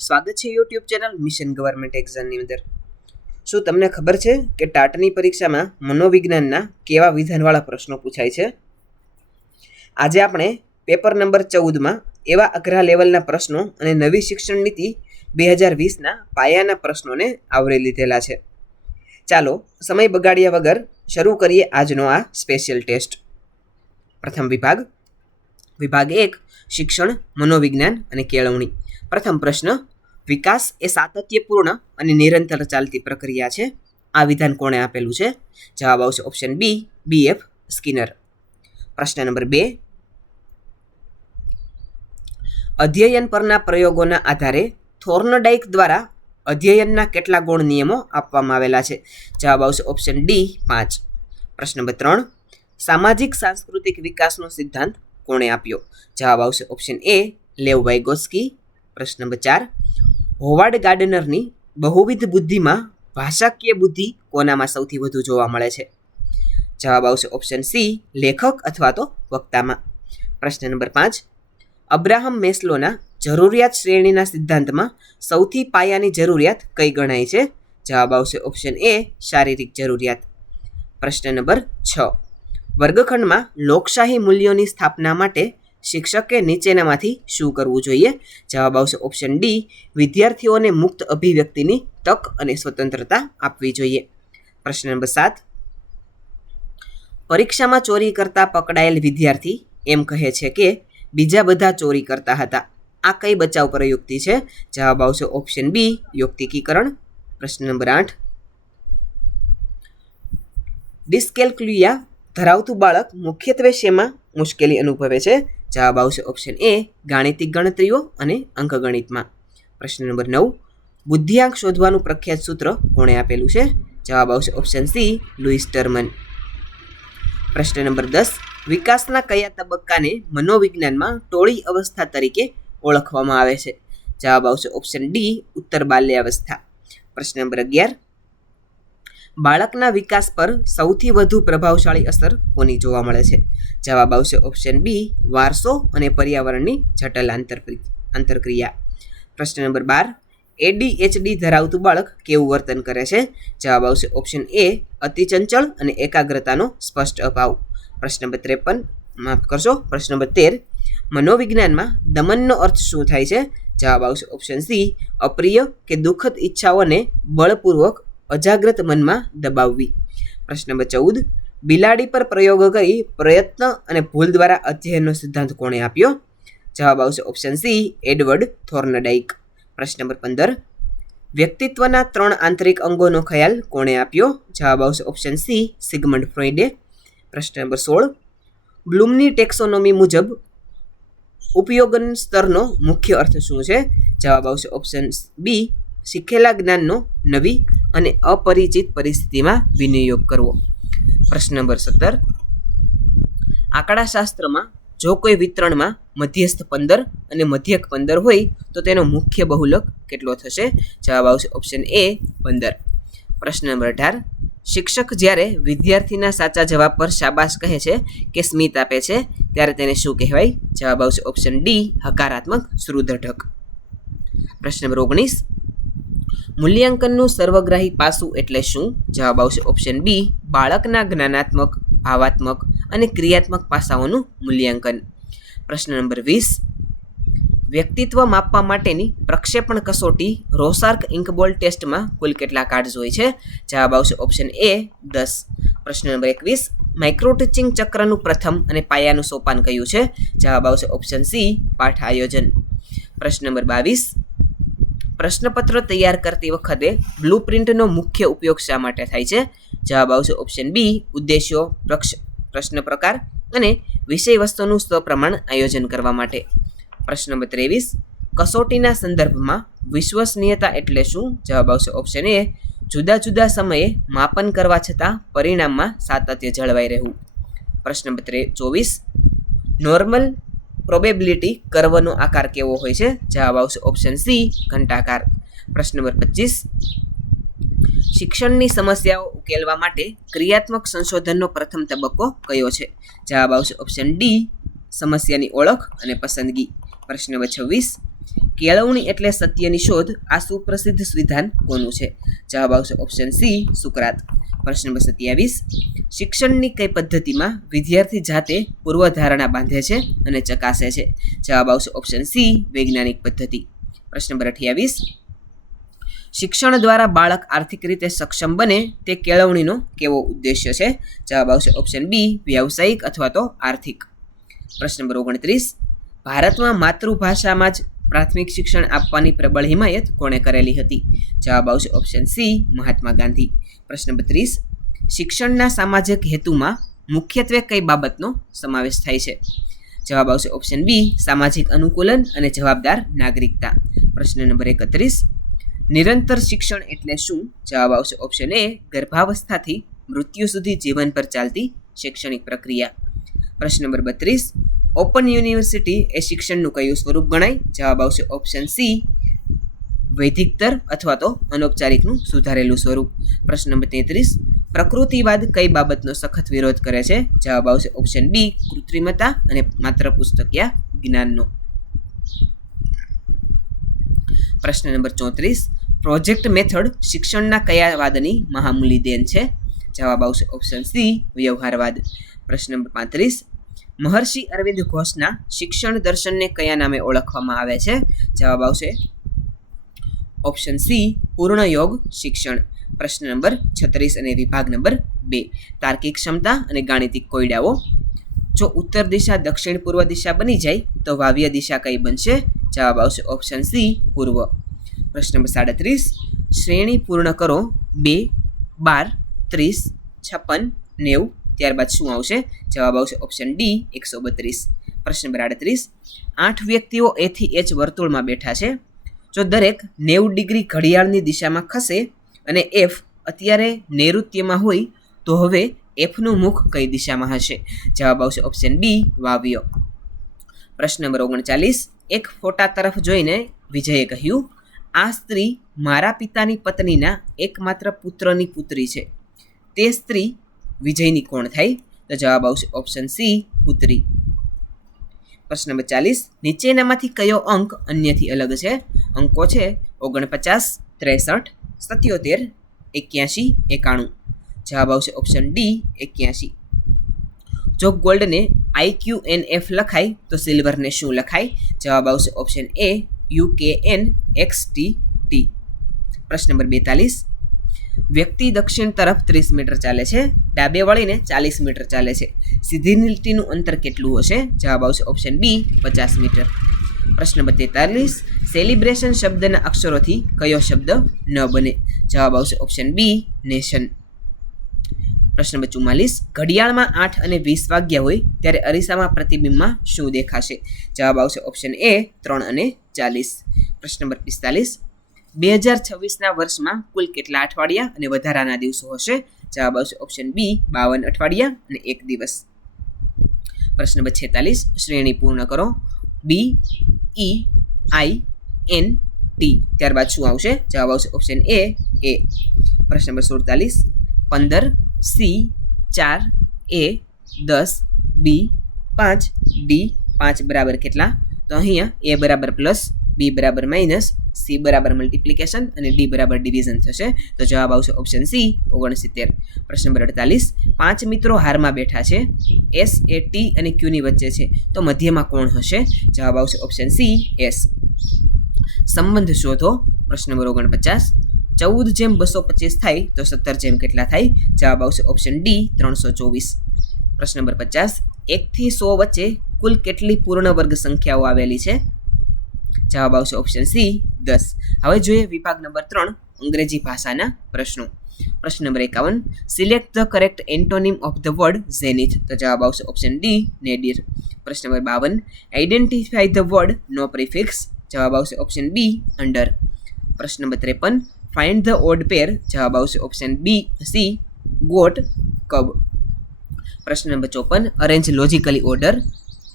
સ્વાગત છે YouTube channel mission government એક્ઝામની અંદર। શું તમને ખબર છે કે ટાટની પરીક્ષામાં મનોવિજ્ઞાનના કેવા વિધાનવાળા પ્રશ્નો પૂછાય છે? આજે આપણે પેપર નંબર 14માં એવા અઘરા લેવલના પ્રશ્નો અને નવી શિક્ષણ નીતિ 2020ના પાયાના પ્રશ્નોને આવરી લીધેલા છે। ચાલો સમય બગાડ્યા વગર શરૂ કરીએ આજનો આ સ્પેશિયલ ટેસ્ટ। પ્રથમ વિભાગ 1 શિક્ષણ, મનોવિજ્ઞાન અને કેળવણી। પ્રથમ પ્રશ્ન, વિકાસ એ સાતત્યપૂર્ણ અને નિરંતર ચાલતી પ્રક્રિયા છે। આ વિધાન કોણે આપેલું છે? જવાબ આવશે ઓપ્શન બી, BF સ્કિનર। પ્રશ્ન નંબર 2, અધ્યયન પરના પ્રયોગોના આધારે થોર્નડાઈક દ્વારા અધ્યયનના કેટલા ગુણ નિયમો આપવામાં આવેલા છે? જવાબ આવશે ઓપ્શન ડી, 5। પ્રશ્ન નંબર 3, સામાજિક સાંસ્કૃતિક વિકાસનો સિદ્ધાંત કોણે આપ્યો? જવાબ આવશે ઓપ્શન એ, લેવ વાઇગોસ્કી। પ્રશ્ન નંબર 4, હોવાર્ડ ગાર્ડનરની બહુવિધ બુદ્ધિમાં ભાષાકીય બુદ્ધિ કોનામાં સૌથી વધુ જોવા મળે છે? જવાબ આવશે ઓપ્શન સી, લેખક અથવા તો વક્તામાં। પ્રશ્ન નંબર 5, અબ્રાહમ મેસ્લોના જરૂરિયાત શ્રેણીના સિદ્ધાંતમાં સૌથી પાયાની જરૂરિયાત કઈ ગણાય છે? જવાબ આવશે ઓપ્શન એ, શારીરિક જરૂરિયાત। પ્રશ્ન નંબર 6, વર્ગખંડમાં લોકશાહી મૂલ્યોની સ્થાપના માટે શિક્ષકે નીચેનામાંથી શું કરવું જોઈએ? જવાબ આવશે ઓપ્શન ડી, વિદ્યાર્થીઓને મુક્ત અભિવ્યક્તિની તક અને સ્વતંત્રતા આપવી જોઈએ। પ્રશ્ન નંબર 7, પરીક્ષામાં ચોરી કરતા પકડાયેલ વિદ્યાર્થી એમ કહે છે કે બીજા બધા ચોરી કરતા હતા। આ કઈ બચાવ પ્રયુક્તિ છે? જવાબ આવશે ઓપ્શન બી, યોક્તિકીકરણ। પ્રશ્ન નંબર 8, ડિસ્કેલ્ક્યુલિયા ધરાવતું બાળક મુખ્યત્વે શેમાં મુશ્કેલી અનુભવે છે? જવાબ આવશે ઓપ્શન એ, ગાણિતિક ગણતરીઓ અને અંકગણિતમાં। પ્રશ્ન નંબર 9, બુદ્ધિઆંક શોધવાનું પ્રખ્યાત સૂત્ર કોણે આપેલું છે? જવાબ આવશે ઓપ્શન સી, લુઈસ ટર્મન। પ્રશ્ન નંબર 10, વિકાસના કયા તબક્કાને મનોવિજ્ઞાનમાં ટોળી અવસ્થા તરીકે ઓળખવામાં આવે છે? જવાબ આવશે ઓપ્શન ડી, ઉત્તર બાલ્યાવસ્થા। પ્રશ્ન નંબર 11, બાળકના વિકાસ પર સૌથી વધુ પ્રભાવશાળી અસર કોની જોવા મળે છે? જવાબ આવશે ઓપ્શન બી, વારસો અને પર્યાવરણની જટિલ આંતરક્રિયા। પ્રશ્ન નંબર 12, ADHD ધરાવતું બાળક કેવું વર્તન કરે છે? જવાબ આવશે ઓપ્શન એ, અતિ ચંચળ અને એકાગ્રતાનો સ્પષ્ટ અભાવ। પ્રશ્ન નંબર 13, મનોવિજ્ઞાનમાં દમનનો અર્થ શું થાય છે? જવાબ આવશે ઓપ્શન સી, અપ્રિય કે દુઃખદ ઈચ્છાઓને બળપૂર્વક અજાગ્રત મનમાં દબાવવી। પ્રશ્ન નંબર 14, બિલાડી પર પ્રયોગ કરી પ્રયત્ન અને ભૂલ દ્વારા અધ્યયનનો સિદ્ધાંત કોણે આપ્યો? જવાબ આવશે ઓપ્શન સી, એડવર્ડ થોર્નડાઈક। પ્રશ્ન નંબર 15, વ્યક્તિત્વના 3 આંતરિક અંગોનો ખ્યાલ કોણે આપ્યો? જવાબ આવશે ઓપ્શન સી, સિગમન્ડ ફ્રોઈડે। પ્રશ્ન નંબર 16, બ્લૂમની ટેક્સોનોમી મુજબ ઉપયોગન સ્તરનો મુખ્ય અર્થ શું છે? જવાબ આવશે ઓપ્શન બી, શીખેલા જ્ઞાનનો નવી અને અપરિચિત પરિસ્થિતિમાં વિનિયોગ કરવો। પ્રશ્ન નંબર 17, આંકડાશાસ્ત્રમાં જો કોઈ વિતરણમાં મધ્યસ્થ 15 અને મધ્યક 15 હોય તો તેનો મુખ્ય બહુલક કેટલો થશે? જવાબ આવશે ઓપ્શન એ, 15। પ્રશ્ન નંબર 18, શિક્ષક જ્યારે વિદ્યાર્થીના સાચા જવાબ પર શાબાશ કહે છે કે સ્મિત આપે છે ત્યારે તેને શું કહેવાય? જવાબ આવશે ઓપ્શન ડી, હકારાત્મક શ્રુદ્ધઢક। પ્રશ્ન નંબર 19, મૂલ્યાંકનનું સર્વગ્રાહી પાસું એટલે શું? જવાબ આવશે ઓપ્શન બી, બાળકના જ્ઞાનાત્મક, ભાવાત્મક અને ક્રિયાત્મક પાસાઓનું મૂલ્યાંકન। પ્રશ્ન નંબર 20, વ્યક્તિત્વ માપવા માટેની પ્રક્ષેપણ કસોટી રોસાર્ક ઇન્કબોલ ટેસ્ટમાં કુલ કેટલા કાર્ડ્સ હોય છે? જવાબ આવશે ઓપ્શન એ, 10। પ્રશ્ન નંબર 21, માઇક્રો ટીચિંગ ચક્રનું પ્રથમ અને પાયાનું સોપાન કયું છે? જવાબ આવશે ઓપ્શન સી, પાઠ આયોજન। પ્રશ્ન નંબર 22, પ્રશ્નપત્ર તૈયાર કરતી વખતે બ્લુપ્રિન્ટનો મુખ્ય ઉપયોગ શા માટે થાય છે? જવાબ આવશે ઓપ્શન બી, ઉદ્દેશ્યો, પ્રશ્ન પ્રકાર અને વિષય વસ્તુનું સપ્રમાણ આયોજન કરવા માટે। પ્રશ્ન નંબર 23, કસોટીના સંદર્ભમાં વિશ્વસનીયતા એટલે શું? જવાબ આવશે ઓપ્શન એ, જુદા જુદા સમયે માપન કરવા છતાં પરિણામમાં સાતત્ય જળવાઈ રહેવું। પ્રશ્ન નંબર 24, નોર્મલ પ્રોબેબિલિટી કર્વનો આકાર કેવો હોય છે? જવાબ આવશે ઓપ્શન સી, ઘંટાકાર। પ્રશ્ન નંબર 25, શિક્ષણની સમસ્યાઓ ઉકેલવા માટે ક્રિયાત્મક સંશોધનનો પ્રથમ તબક્કો કયો છે? જવાબ આવશે ઓપ્શન ડી, સમસ્યાની ઓળખ અને પસંદગી। પ્રશ્ન નંબર 26, કેળવણી એટલે સત્યની શોધ આ સુપ્રસિદ્ધ વિધાન કોનું છે? જવાબ આવશે ઓપ્શન સી, સુકરાત. પ્રશ્ન નંબર 27, શિક્ષણની કઈ પદ્ધતિમાં વિદ્યાર્થી જાતે પૂર્વધારણા બાંધે છે અને ચકાસે છે? જવાબ આવશે ઓપ્શન સી, વૈજ્ઞાનિક પદ્ધતિ. પ્રશ્ન નંબર 28, શિક્ષણ દ્વારા બાળક આર્થિક રીતે સક્ષમ બને તે કેળવણીનો કેવો ઉદ્દેશ્ય છે? જવાબ આવશે ઓપ્શન બી, વ્યાવસાયિક અથવા તો આર્થિક. પ્રશ્ન નંબર 29, ભારતમાં માતૃભાષામાં જ પ્રાથમિક શિક્ષણ આપવાની પ્રબળ હિમાયત કોણે કરેલી હતી? જવાબ આવશે ઓપ્શન સી, મહાત્મા ગાંધી. પ્રશ્ન નંબર 30, શિક્ષણના સામાજિક હેતુમાં મુખ્યત્વે કઈ બાબતનો સમાવેશ થાય છે? જવાબ આવશે ઓપ્શન બી, સામાજિક અનુકૂલન અને જવાબદાર નાગરિકતા. પ્રશ્ન નંબર 31, નિરંતર શિક્ષણ એટલે શું? જવાબ આવશે ઓપ્શન એ, ગર્ભાવસ્થાથી મૃત્યુ સુધી જીવન પર ચાલતી શૈક્ષણિક પ્રક્રિયા. પ્રશ્ન નંબર 32, ઓપન યુનિવર્સિટી એ શિક્ષણનું કયું સ્વરૂપ ગણાય? જવાબ આવશે ઓપ્શન સી, વૈધિકતર અથવા તો અનૌપચારિકનું સુધારેલું સ્વરૂપ. પ્રશ્ન નંબર 33, પ્રકૃતિવાદ કઈ બાબતનો સખત વિરોધ કરે છે? જવાબ આવશે ઓપ્શન બી, કૃત્રિમતા અને માત્ર પુસ્તકીય જ્ઞાનનો. પ્રશ્ન નંબર 34, પ્રોજેક્ટ મેથડ શિક્ષણના કયા વાદની મહામૂલી દેન છે? જવાબ આવશે ઓપ્શન સી, વ્યવહારવાદ. પ્રશ્ન નંબર 35, મહર્ષિ અરવિંદ ઘોષના શિક્ષણ દર્શનને કયા નામે ઓળખવામાં આવે છે? જવાબ આવશે ઓપ્શન સી, પૂર્ણ યોગ શિક્ષણ. પ્રશ્ન નંબર 36 અને વિભાગ નંબર 2, તાર્કિક ક્ષમતા અને ગાણિતિક કોયડાઓ. જો ઉત્તર દિશા દક્ષિણ પૂર્વ દિશા બની જાય તો વાવ્ય દિશા કઈ બનશે? જવાબ આવશે ઓપ્શન સી, પૂર્વ. પ્રશ્ન નંબર 37, શ્રેણી પૂર્ણ કરો 2, 12, 30, 56, 90. ત્યારબાદ શું આવશે? જવાબ આવશે ઓપ્શન ડી, 132. પ્રશ્ન નંબર 38, 8 વ્યક્તિઓ એ થી એચ વર્તુળમાં બેઠા છે. જો દરેક 90 ડિગ્રી ઘડિયાળની દિશામાં ખસે અને એફ અત્યારે નૈઋત્યમાં હોય તો હવે એફનું મુખ કઈ દિશામાં હશે? જવાબ આવશે ઓપ્શન બી, વાવ્ય. પ્રશ્ન નંબર 39, એક ફોટા તરફ જોઈને વિજયે કહ્યું, આ સ્ત્રી મારા પિતાની પત્નીના એકમાત્ર પુત્રની પુત્રી છે. તે સ્ત્રી વિજયની કોણ થાય? તો જવાબ આવશે ઓપ્શન સી, પુત્રી. પ્રશ્ન નંબર 40, નીચેનામાંથી કયો અંક અન્યથી અલગ છે? અંકો છે 49, 63, 77, 81, 91. જવાબ આવશે ઓપ્શન ડી, 81. જો ગોલ્ડને IQNF લખાય તો સિલ્વરને શું લખાય? જવાબ આવશે ઓપ્શન એ, UKNXTT. પ્રશ્ન નંબર 42, વ્યક્તિ દક્ષિણ તરફ 30 મીટર ચાલે છે, ડાબે વળીને 40 મીટર ચાલે છે. સીધી લીટીનું અંતર કેટલું હશે? જવાબ આવશે ઓપ્શન બી, 50 મીટર. પ્રશ્ન નંબર 43, સેલિબ્રેશન શબ્દના અક્ષરોથી કયો શબ્દ ન બને? જવાબ આવશે ઓપ્શન બી, નેશન. પ્રશ્ન નંબર 44, ઘડિયાળમાં 8 અને 20 વાગ્યા હોય ત્યારે અરીસામાં પ્રતિબિંબમાં શું દેખાશે? જવાબ આવશે ઓપ્શન એ, 3 અને 40. પ્રશ્ન નંબર 45, 2026ના વર્ષમાં કુલ કેટલા અઠવાડિયા અને વધારાના દિવસો હશે? જવાબ આવશે ઓપ્શન બી, 52 અઠવાડિયા અને 1 દિવસ. પ્રશ્ન નંબર 46, શ્રેણી પૂર્ણ કરો BEINT. ત્યારબાદ શું આવશે? જવાબ આવશે ઓપ્શન એ. પ્રશ્ન number 47, 15 C, 4 A, 10 B, 5 D, 5 બરાબર કેટલા? તો અહીંયા A બરાબર પ્લસ, B બરાબર માઇનસ, C બરાબર મલ્ટિપ્લિકેશન અને D બરાબર ડિવિઝન થશે. તો જવાબ આવશે ઓપ્શન સી, 69. પ્રશ્ન નંબર 48, 5 મિત્રો હારમાં બેઠા છે. S એ T અને Q ની વચ્ચે છે, તો મધ્યમાં કોણ હશે? જવાબ આવશે ઓપ્શન સી, S. સંબંધ શોધો. પ્રશ્ન નંબર 49, 14/225 થાય તો 17 જેમ કેટલા થાય? જવાબ આવશે ઓપ્શન ડી, 324. પ્રશ્ન નંબર 50, 1 થી 100 વચ્ચે કુલ કેટલી પૂર્ણ વર્ગ સંખ્યાઓ આવેલી છે? જવાબ આવશે ઓપ્શન સી, 10. હવે જોઈએ વિભાગ નંબર 3, અંગ્રેજી ભાષાના પ્રશ્નો. પ્રશ્ન number 51, select the correct antonym of the word zenith. તો જવાબ આવશે ઓપ્શન ડી, નેડિર. પ્રશ્ન નંબર 52, આઈડેન્ટિફાઈ ધ વર્ડ નો પ્રિફિક્સ. જવાબ આવશે ઓપ્શન બી, અંડર. પ્રશ્ન number 53, find the odd pair. જવાબ આવશે option B, sea, goat, cub. પ્રશ્ન number 54, arrange logically order.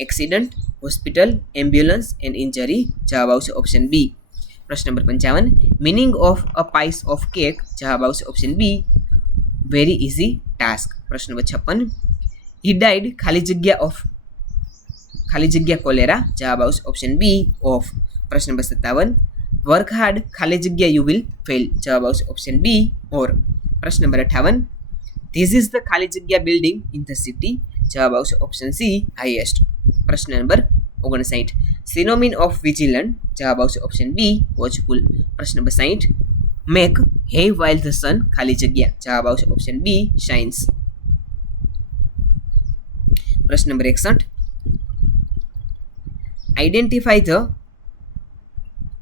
Accident, hospital, ambulance and injury. જવાબ આવશે ઓપ્શન બી. પ્રશ્ન number 55, meaning of a piece of cake. જવાબ આવશે option B, very easy task. પ્રશ્ન number 56, he died ખાલી ખાલી જગ્યા કોલેરા, જવાબ આવશે ઓપ્શન બી ઓફ. પ્રશ્ન નંબર 57, વર્ક હાર્ડ ખાલી જગ્યા યુ વિલ ફેલ, જવાબ આવશે ઓપ્શન બી ઓર. પ્રશ્ન નંબર 58, ધીસ ઇઝ ધ ખાલી જગ્યા બિલ્ડિંગ ઇન ધ સિટી, જવાબ આવશે ઓપ્શન સી હાઈએસ્ટ. પ્રશ્ન નંબર 59, સિનોમિન ઓફ વિજિલન્ટ, જવાબ આવશે ઓપ્શન બી વોચફુલ. પ્રશ્ન number 60, make hay while the sun ખાલી જગ્યા, જવાબ આવશે ઓપ્શન બી શાઇન્સ. પ્રશ્ન number 61, identify the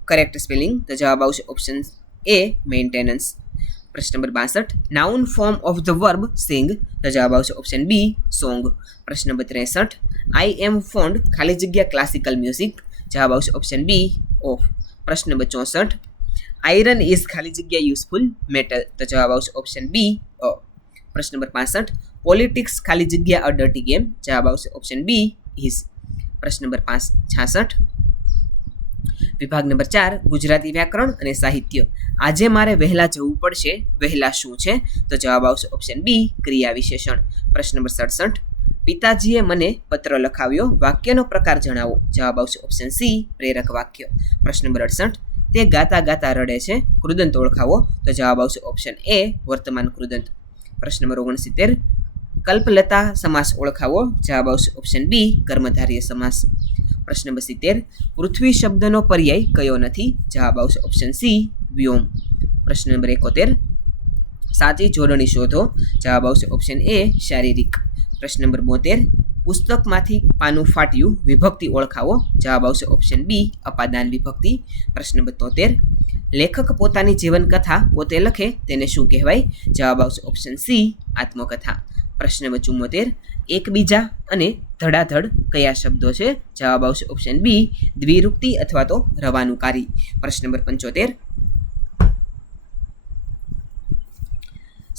correct spelling, તો જવાબ આવશે ઓપ્શન એ મેન્ટેનન્સ. પ્રશ્ન number 62, noun form of the verb sing, તો જવાબ આવશે ઓપ્શન બી સોંગ. પ્રશ્ન નંબર 63, આઈ એમ ફોન્ડ ખાલી જગ્યા ક્લાસિકલ મ્યુઝિક, જવાબ આવશે ઓપ્શન બી ઓફ. પ્રશ્ન નંબર 64, આયરન ઇઝ ખાલી જગ્યા યુઝફુલ મેટલ, તો જવાબ આવશે ઓપ્શન બી અ. પ્રશ્ન નંબર 65, પોલિટિક્સ ખાલી જગ્યા અ ડર્ટી ગેમ, જવાબ આવશે ઓપ્શન બી ઇઝ. પ્રશ્ન નંબર 66, વિભાગ નંબર 4 ગુજરાતી વ્યાકરણ અને સાહિત્ય, આજે મારે વહેલા જવું પડશે, વહેલા શું છે, તો જવાબ આવશે ઓપ્શન બી ક્રિયા વિશેષણ. પ્રશ્ન નંબર 67, પિતાજીએ મને પત્ર લખાવ્યો, વાક્યનો પ્રકાર જણાવો, જવાબ આવશે ઓપ્શન સી પ્રેરક વાક્ય. પ્રશ્ન નંબર 68, તે ગાતા ગાતા રડે છે, કૃદંત ઓળખાવો, તો જવાબ આવશે ઓપ્શન એ વર્તમાન કૃદંત. પ્રશ્ન નંબર 69, કલ્પલતા સમાસ ઓળખાવો, જવાબ આવશે ઓપ્શન બી કર્મધારય સમાસ. પ્રશ્ન નંબર 70, પૃથ્વી શબ્દનો પર્યાય કયો નથી, જવાબ આવશે ઓપ્શન સી વ્યોમ. પ્રશ્ન નંબર 71, સાચી જોડણી શોધો, જવાબ આવશે ઓપ્શન એ શારીરિક. પ્રશ્ન નંબર 72, પુસ્તકમાંથી પાનું ફાટ્યું, વિભક્તિ ઓળખાવો, જવાબ આવશે ઓપ્શન બી અપાદાન વિભક્તિ. પ્રશ્ન નંબર 73, લેખક પોતાની જીવનકથા પોતે લખે તેને શું કહેવાય, જવાબ આવશે ઓપ્શન સી આત્મકથા. પ્રશ્ન નંબર 74, એકબીજા અને ધડાધડ કયા શબ્દો છે, જવાબ આવશે ઓપ્શન બી દ્વિરૂક્તિ અથવા તો રવાનુકારી. પ્રશ્ન નંબર 75,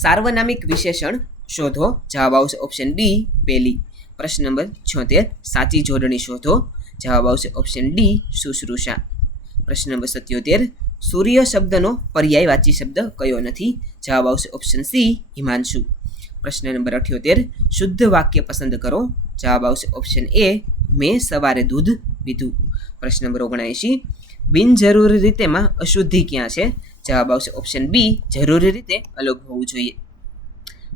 સાર્વનામિક વિશેષણ શોધો, જવાબ આવશે ઓપ્શન બી પેલી. પ્રશ્ન નંબર 76, સાચી જોડણી શોધો, જવાબ આવશે ઓપ્શન ડી શુશ્રુષા. પ્રશ્ન નંબર 77, સૂર્ય શબ્દનો પર્યાયવાચી શબ્દ કયો નથી, જવાબ આવશે ઓપ્શન સી હિમાંશુ. પ્રશ્ન નંબર 78, શુદ્ધ વાક્ય પસંદ કરો, જવાબ આવશે ઓપ્શન એ મેં સવારે દૂધ પીધું. પ્રશ્ન નંબર 79, બિનજરૂરી રીતેમાં અશુદ્ધિ ક્યાં છે, જવાબ આવશે ઓપ્શન બી જરૂરી રીતે અલગ હોવું જોઈએ.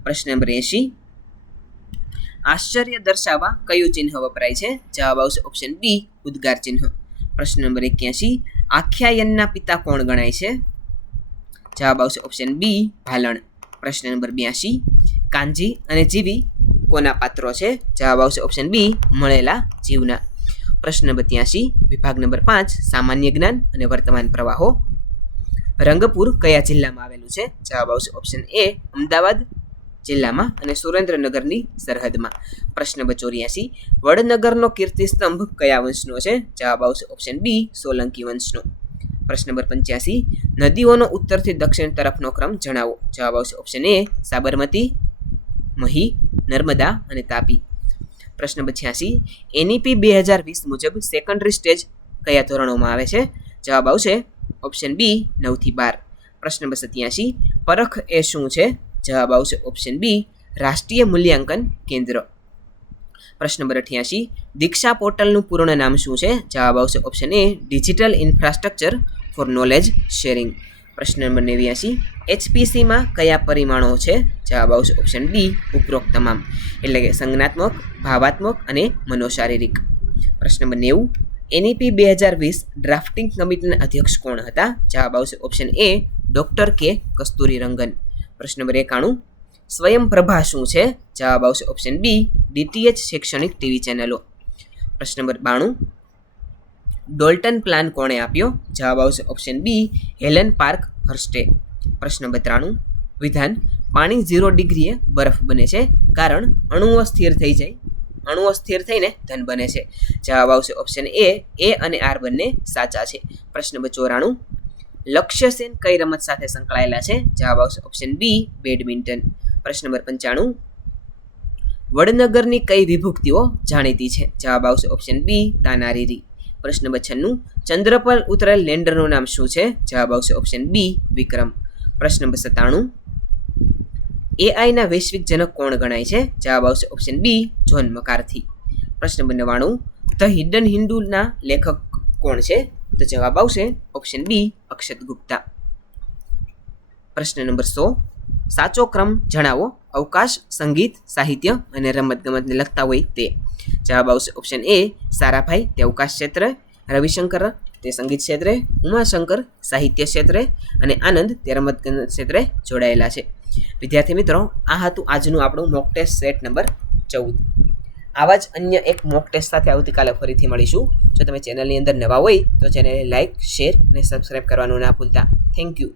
પ્રશ્ન નંબર 80, આશ્ચર્ય દર્શાવવા કયું ચિહ્ન વપરાય છે, જવાબ આવશે ઓપ્શન બી ઉદ્ગાર ચિહ્ન. પ્રશ્ન નંબર 81, આખ્યાયનના પિતા કોણ ગણાય છે, જવાબ આવશે ઓપ્શન બી ભાલણ. પ્રશ્ન નંબર 82, કાંજી અને જીવી કોના પાત્રો છે, જવાબ આવશે ઓપ્શન બી મળેલા જીવના. પ્રશ્ન નંબર 83, વિભાગ નંબર 5 સામાન્ય જ્ઞાન અને વર્તમાન પ્રવાહો, રંગપુર કયા જિલ્લામાં આવેલું છે, જવાબ આવશે ઓપ્શન એ અમદાવાદ જિલ્લામાં અને સુરેન્દ્રનગરની સરહદમાં. પ્રશ્ન નંબર 84, વડનગરનો કીર્તિસ્તંભ કયા વંશનો છે, જવાબ આવશે ઓપ્શન બી સોલંકી વંશનો. પ્રશ્ન નંબર 85, નદીઓનો ઉત્તરથી દક્ષિણ તરફનો ક્રમ જણાવો, જવાબ આવશે ઓપ્શન એ સાબરમતી, મહી, નર્મદા અને તાપી. પ્રશ્ન નંબર 86, એનઈપી 2020 મુજબ સેકન્ડરી સ્ટેજ કયા ધોરણોમાં આવે છે, જવાબ આવશે ઓપ્શન બી 9 થી 12. પ્રશ્ન નંબર 87, પરખ એ શું છે, જવાબ આવશે ઓપ્શન બી રાષ્ટ્રીય મૂલ્યાંકન કેન્દ્ર. પ્રશ્ન નંબર 88, દીક્ષા પોર્ટલનું પૂર્ણ નામ શું છે, જવાબ આવશે ઓપ્શન એ digital infrastructure four knowledge sharing. પ્રશ્ન નંબર 89, એચપીસીમાં કયા પરિમાણો છે, જવાબ આવશે ઓપ્શન ડી ઉપરોક્ત તમામ, એટલે કે સંજ્ઞાત્મક, ભાવાત્મક અને મનોશારીરિક. પ્રશ્ન નંબર 90, એનઈપી 2020 ડ્રાફ્ટિંગ કમિટીના અધ્યક્ષ કોણ હતા, જવાબ આવશે ઓપ્શન એ ડોક્ટર કે કસ્તુરી રંગન. પ્રશ્ન નંબર 91, સ્વયંપ્રભા શું છે, જવાબ આવશે ઓપ્શન બી ડીટીએચ શૈક્ષણિક ટીવી ચેનલો. પ્રશ્ન નંબર 92, ડોલ્ટન પ્લાન કોણે આપ્યો, જવાબ આવશે ઓપ્શન બી હેલન પાર્ક હર્સ્ટે. પ્રશ્ન નંબર 93, વિધાન પાણી 0 ડિગ્રીએ બરફ બને છે કારણ અણુઓ સ્થિર થઈને ધન બને છે, જવાબ આવશે ઓપ્શન એ અને આર બંને સાચા છે. પ્રશ્ન નંબર 94, લક્ષ્ય સેન કઈ રમત સાથે સંકળાયેલા છે, જવાબ આવશે ઓપ્શન બી બેડમિન્ટન. પ્રશ્ન નંબર 95, વડનગરની કઈ વિભક્તિઓ જાણીતી છે, જવાબ આવશે ઓપ્શન બી તાનારીરી. પ્રશ્ન નંબર 96, ચંદ્ર પર ઉતરેલ લેન્ડરનું નામ શું છે, જવાબ આવશે ઓપ્શન બી વિક્રમ. પ્રશ્ન નંબર 97, એઆઈના વૈશ્વિક જનક કોણ ગણાય છે, જવાબ આવશે ઓપ્શન બી જ્હોન મકાર્થી. પ્રશ્ન નંબર 99, ધ હિડન હિન્દુના લેખક કોણ છે? તો જવાબ આવશે ઓપ્શન બી, અક્ષત ગુપ્તા. પ્રશ્ન નંબર 100, સાચો ક્રમ જણાવો. અવકાશ, સંગીત, સાહિત્ય અને રમતગમતને લગતા હોય તે. જવાબ આવશે ઓપ્શન એ, સારાભાઈ તે અવકાશ ક્ષેત્રે, રવિશંકર તે સંગીત ક્ષેત્રે, ઉમાશંકર સાહિત્ય ક્ષેત્રે અને આનંદ તે રમતગમત ક્ષેત્રે જોડાયેલા છે. વિદ્યાર્થી મિત્રો, આ હતું આજનું આપણું મોક ટેસ્ટ સેટ નંબર 14. આવા જ અન્ય એક મોક ટેસ્ટ સાથે આવતીકાલે ફરીથી મળીશું. જો તમે ચેનલની અંદર નવા હોય તો ચેનલને લાઇક, શેર અને સબસ્ક્રાઈબ કરવાનું ના ભૂલતા. Thank you.